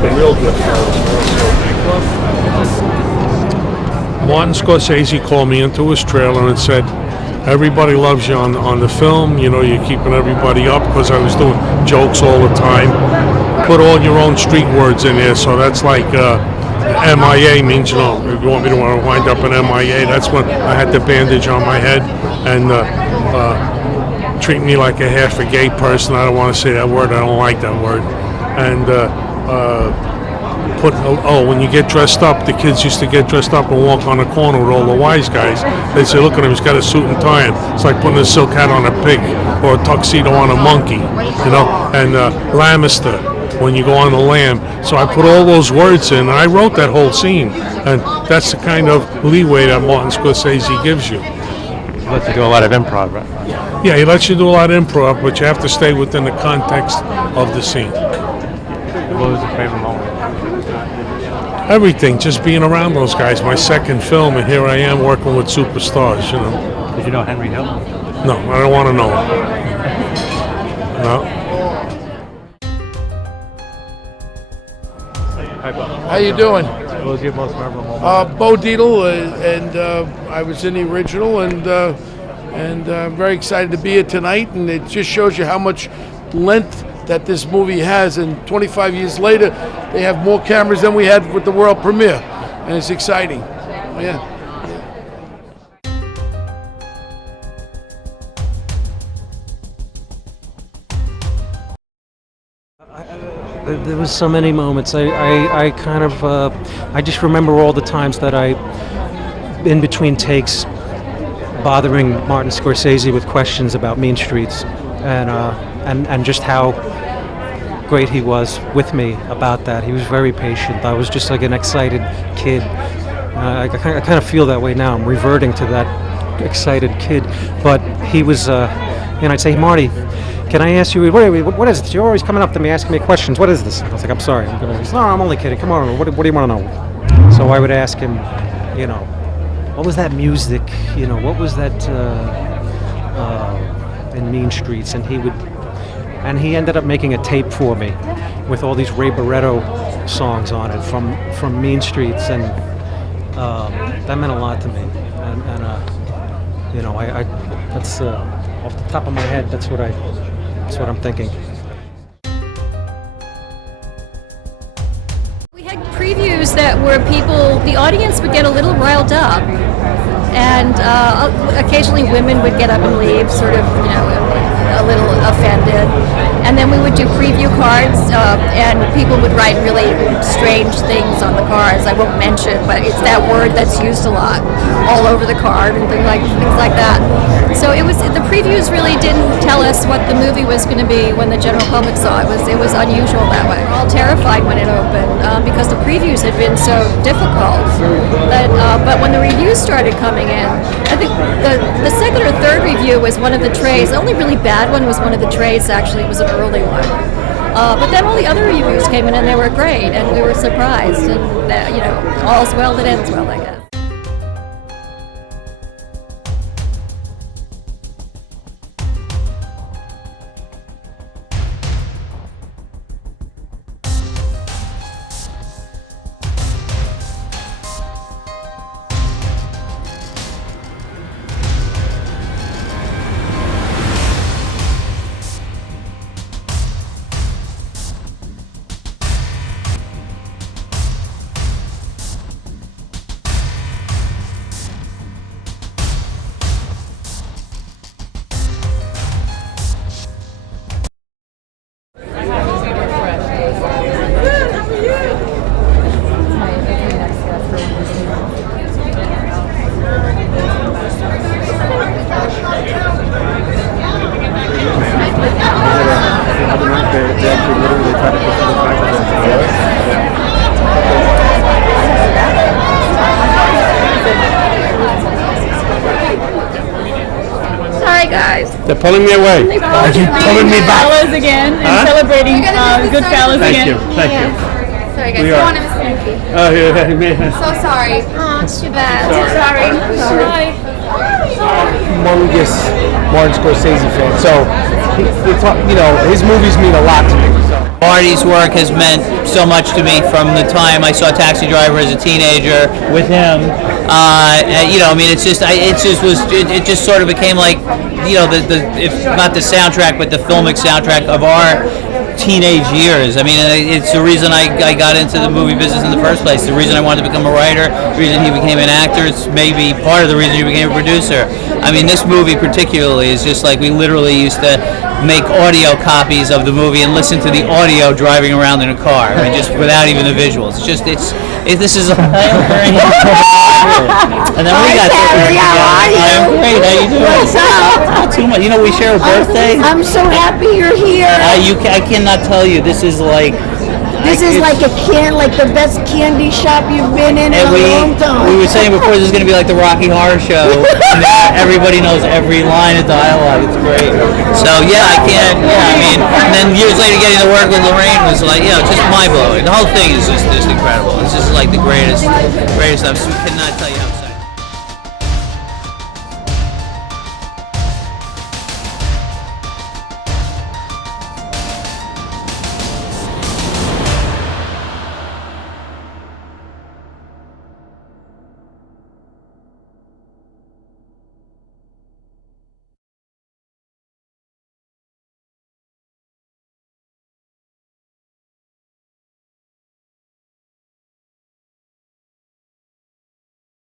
The real Goodfellas. Martin Scorsese called me into his trailer and said, everybody loves you on the film. You know, you're keeping everybody up, because I was doing jokes all the time. Put all your own street words in there, so that's like MIA means, you know, if you want me to wind up in MIA, that's when I had the bandage on my head, and treat me like a half a gay person. I don't want to say that word. I don't like that word. And when you get dressed up, the kids used to get dressed up and walk on the corner with all the wise guys. They'd say, look at him, he's got a suit and tie on. It's like putting a silk hat on a pig or a tuxedo on a monkey, you know. And Lamister, when you go on the lamb. So I put all those words in, and I wrote that whole scene. And that's the kind of leeway that Martin Scorsese gives you. He lets you do a lot of improv, right? Yeah, he lets you do a lot of improv, but you have to stay within the context of the scene. What was your favorite moment? Everything, just being around those guys. My second film, and here I am working with superstars, you know. Did you know Henry Hill? No, I don't want to know him. No. Hi, Bob. How you doing? What was your most memorable moment? Bo Dietl, and I was in the original, and I'm very excited to be here tonight. And it just shows you how much length that this movie has. And 25 years later, they have more cameras than we had with the world premiere, and it's exciting. Yeah. There was so many moments. I kind of I just remember all the times that I, in between takes, bothering Martin Scorsese with questions about Mean Streets, and just how great he was with me about that. He was very patient. I was just like an excited kid. I kind of feel that way now. I'm reverting to that excited kid. But he was, and I'd say, Marty, can I ask you, what is this? You're always coming up to me asking me questions. What is this? I was like, I'm sorry. No, I'm only kidding. Come on, what do you want to know? So I would ask him, you know, what was that music? You know, what was that in Mean Streets? And he ended up making a tape for me with all these Ray Barretto songs on it from Mean Streets, and that meant a lot to me. And you know, I that's off the top of my head, that's what I'm thinking. We had previews that where the audience would get a little riled up, and occasionally women would get up and leave, sort of, you know, a little offended. And then we would do preview cards, and people would write really strange things on the cards. I won't mention, but it's that word that's used a lot all over the card and things like that. So the previews really didn't tell us what the movie was going to be when the general public saw it. It was unusual that way. We were all terrified when it opened because the previews had been so difficult. But when the reviews started coming in, I think the second or third review was one of the trays. The only really bad one was one of the trays, actually. It was an early one. But then all the other reviews came in, and they were great, and we were surprised. And, you know, all's well that ends well, I guess. Sorry, guys. They're pulling me away. Are you pulling me back? Goodfellas again and celebrating Goodfellas Thank again. you. Thank you. Sorry, guys. We Don't are. want to miss the movie. Oh, yeah. So sorry. Oh, it's too bad. Sorry. Humongous Martin Scorsese fan, so you know, his movies mean a lot to me. So. Marty's work has meant so much to me from the time I saw Taxi Driver as a teenager with him. I mean, it just sort of became like, if not the soundtrack, but the filmic soundtrack of our teenage years. I mean, it's the reason I got into the movie business in the first place. The reason I wanted to become a writer. The reason he became an actor. It's maybe part of the reason he became a producer. I mean, this movie particularly is just like we literally used to make audio copies of the movie and listen to the audio driving around in a car. I mean, just without even the visuals. This is. And then we got. Carrie, how are you? I'm great. How you doing? What's up? Not too much. We share a birthday. I'm so happy you're here. I cannot tell you. This is like. This is like the best candy shop you've been in a long time. We were saying before this is going to be like the Rocky Horror Show. And everybody knows every line of dialogue. It's great. So yeah, I can't. Yeah, I mean, and then years later getting to work with Lorraine was like, just mind blowing. The whole thing is just incredible. It's just like the greatest. I cannot tell you how excited.